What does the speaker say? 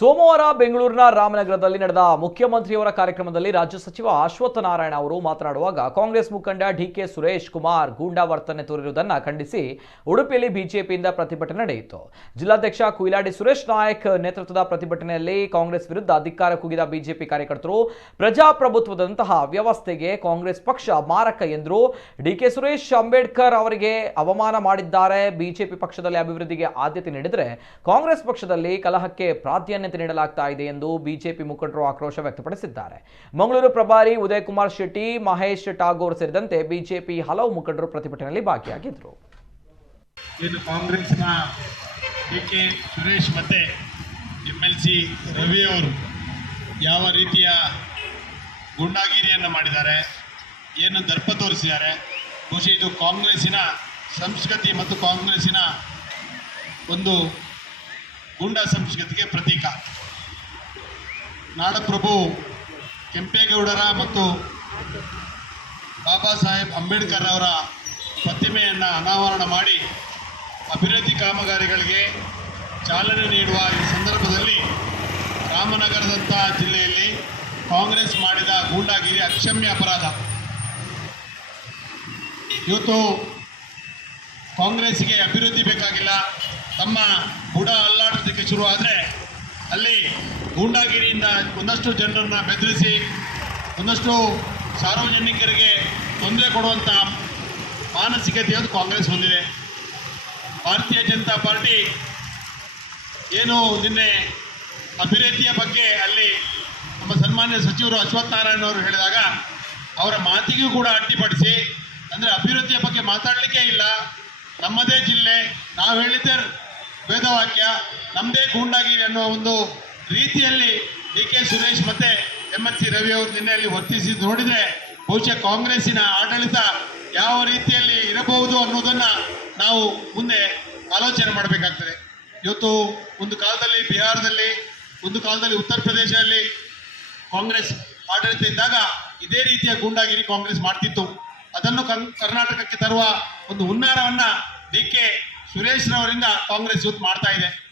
ಸೋಮವಾರ ಬೆಂಗಳೂರಿನ ರಾಮನಗರದಲ್ಲಿ ನಡೆದ ಮುಖ್ಯಮಂತ್ರಿಯವರ ಕಾರ್ಯಕ್ರಮದಲ್ಲಿ ರಾಜ್ಯ ಸಚಿವ ಅಶ್ವತ್ಥ ನಾರಾಯಣ ಅವರು ಮಾತನಾಡುವಾಗ ಕಾಂಗ್ರೆಸ್ ಮುಖಂಡ ಡಿಕೆ ಸುರೇಶ್ ಕುಮಾರ್ ಗೂಂಡಾ ವರ್ತನೆ ತೋರಿರುವುದನ್ನು ಖಂಡಿಸಿ ಉಡುಪಿಯಲ್ಲಿ ಬಿಜೆಪಿಯಿಂದ ಪ್ರತಿಭಟನೆ ನಡೆಯಿತು. ಜಿಲ್ಲಾಧ್ಯಕ್ಷ ಕುಯಿಲಾಡಿ ಸುರೇಶ್ ನಾಯಕ್ ನೇತೃತ್ವದ ಪ್ರತಿಭಟನೆಯಲ್ಲಿ ಕಾಂಗ್ರೆಸ್ ವಿರುದ್ಧ ಧಿಕ್ಕಾರ ಕೂಗಿದ ಬಿಜೆಪಿ ಕಾರ್ಯಕರ್ತರು ಪ್ರಜಾಪ್ರಭುತ್ವದಂತಹ ವ್ಯವಸ್ಥೆಗೆ ಕಾಂಗ್ರೆಸ್ ಪಕ್ಷ ಮಾರಕ ಎಂದರು. ಡಿಕೆ ಸುರೇಶ್ ಅಂಬೇಡ್ಕರ್ ಅವರಿಗೆ ಅವಮಾನ ಮಾಡಿದ್ದಾರೆ. ಬಿಜೆಪಿ ಪಕ್ಷದಲ್ಲಿ ಅಭಿವೃದ್ಧಿಗೆ ಆದ್ಯತೆ ನೀಡಿದರೆ ಕಾಂಗ್ರೆಸ್ ಪಕ್ಷದಲ್ಲಿ ಕಲಹಕ್ಕೆ ಪ್ರಾಧಾನ್ಯತೆ ನೀಡಲಾಗ್ತಾ ಇದೆ ಎಂದು ಬಿಜೆಪಿ ಮುಖಂಡರು ಆಕ್ರೋಶ ವ್ಯಕ್ತಪಡಿಸಿದ್ದಾರೆ. ಮಂಗಳೂರು ಪ್ರಭಾರಿ ಉದಯ್ ಕುಮಾರ್ ಶೆಟ್ಟಿ, ಮಹೇಶ್ ಟಾಗೋರ್ ಸೇರಿದಂತೆ ಬಿಜೆಪಿ ಹಲವು ಮುಖಂಡರು ಪ್ರತಿಭಟನೆಯಲ್ಲಿ ಭಾಗಿಯಾಗಿದ್ದರು. ಇದು ಕಾಂಗ್ರೆಸ್ನ ಡಿಕೆ ಸುರೇಶ್ ಮತ್ತೆ ಎಂಎಲ್ಸಿ ರವಿ ಅವರು ಯಾವ ರೀತಿಯ ಗೂಂಡಾಗಿರಿಯನ್ನು ಮಾಡಿದ್ದಾರೆ, ಏನು ದರ್ಪ ತೋರಿಸಿದ್ದಾರೆ. ಬಹುಶಃ ಇದು ಕಾಂಗ್ರೆಸ್ಸಿನ ಸಂಸ್ಕೃತಿ ಮತ್ತು ಕಾಂಗ್ರೆಸ್ಸಿನ ಒಂದು ಗೂಂಡಾ ಸಂಸ್ಕೃತಿಗೆ ಪ್ರತೀಕ. ನಾಡಪ್ರಭು ಕೆಂಪೇಗೌಡರ ಮತ್ತು ಬಾಬಾ ಸಾಹೇಬ್ ಅಂಬೇಡ್ಕರ್ ಅವರ ಪ್ರತಿಮೆಯನ್ನು ಅನಾವರಣ ಮಾಡಿ ಅಭಿವೃದ್ಧಿ ಕಾಮಗಾರಿಗಳಿಗೆ ಚಾಲನೆ ನೀಡುವ ಈ ಸಂದರ್ಭದಲ್ಲಿ ರಾಮನಗರದಂಥ ಜಿಲ್ಲೆಯಲ್ಲಿ ಕಾಂಗ್ರೆಸ್ ಮಾಡಿದ ಗೂಂಡಾಗಿರಿ ಅಕ್ಷಮ್ಯ ಅಪರಾಧ. ಇವತ್ತು ಕಾಂಗ್ರೆಸ್ಸಿಗೆ ಅಭಿವೃದ್ಧಿ ಬೇಕಾಗಿಲ್ಲ, ತಮ್ಮ ಬುಡ ಅಲ್ಲಾಡೋದಕ್ಕೆ ಶುರು ಆದರೆ ಅಲ್ಲಿ ಗೂಂಡಾಗಿರಿಯಿಂದ ಒಂದಷ್ಟು ಜನರನ್ನು ಬೆದರಿಸಿ ಒಂದಷ್ಟು ಸಾರ್ವಜನಿಕರಿಗೆ ತೊಂದರೆ ಕೊಡುವಂಥ ಮಾನಸಿಕತೆಯನ್ನು ಕಾಂಗ್ರೆಸ್ ಹೊಂದಿದೆ. ಭಾರತೀಯ ಜನತಾ ಪಾರ್ಟಿ ಏನು ನಿನ್ನೆ ಅಭಿವೃದ್ಧಿಯ ಬಗ್ಗೆ ಅಲ್ಲಿ ನಮ್ಮ ಸನ್ಮಾನ್ಯ ಸಚಿವರು ಅಶ್ವತ್ಥ ನಾರಾಯಣ ಅವರು ಹೇಳಿದಾಗ ಅವರ ಮಾತಿಗೂ ಕೂಡ ಅಡ್ಡಿಪಡಿಸಿ, ಅಂದರೆ ಅಭಿವೃದ್ಧಿಯ ಬಗ್ಗೆ ಮಾತಾಡಲಿಕ್ಕೆ ಇಲ್ಲ, ನಮ್ಮದೇ ಜಿಲ್ಲೆ, ನಾವು ಹೇಳಿದ್ದೇ ವೇದವಾಕ್ಯ, ನಮ್ಮದೇ ಗೂಂಡಾಗಿರಿ ಅನ್ನುವ ಒಂದು ರೀತಿಯಲ್ಲಿ ಡಿಕೆ ಸುರೇಶ್ ಮತ್ತು ಎಂಎಲ್ಸಿ ರವಿ ಅವರು ನಿನ್ನೆಯಲ್ಲಿ ವರ್ತಿಸಿದ್ದು ನೋಡಿದರೆ ಬಹುಶಃ ಕಾಂಗ್ರೆಸ್ಸಿನ ಆಡಳಿತ ಯಾವ ರೀತಿಯಲ್ಲಿ ಇರಬಹುದು ಅನ್ನೋದನ್ನು ನಾವು ಮುಂದೆ ಆಲೋಚನೆ ಮಾಡಬೇಕಾಗ್ತದೆ. ಇವತ್ತು ಒಂದು ಕಾಲದಲ್ಲಿ ಬಿಹಾರದಲ್ಲಿ, ಒಂದು ಕಾಲದಲ್ಲಿ ಉತ್ತರ ಪ್ರದೇಶದಲ್ಲಿ ಕಾಂಗ್ರೆಸ್ ಆಡಳಿತ ಇದ್ದಾಗ ಇದೇ ರೀತಿಯ ಗೂಂಡಾಗಿರಿ ಕಾಂಗ್ರೆಸ್ ಮಾಡ್ತಿತ್ತು. ಅದನ್ನು ಕರ್ನಾಟಕಕ್ಕೆ ತರುವ ಒಂದು ಹುನ್ನಾರವನ್ನು ಡಿಕೆ ಸುರೇಶ್ ರವರಿಂದ ಕಾಂಗ್ರೆಸ್ ಇವತ್ತು ಮಾಡ್ತಾ ಇದೆ.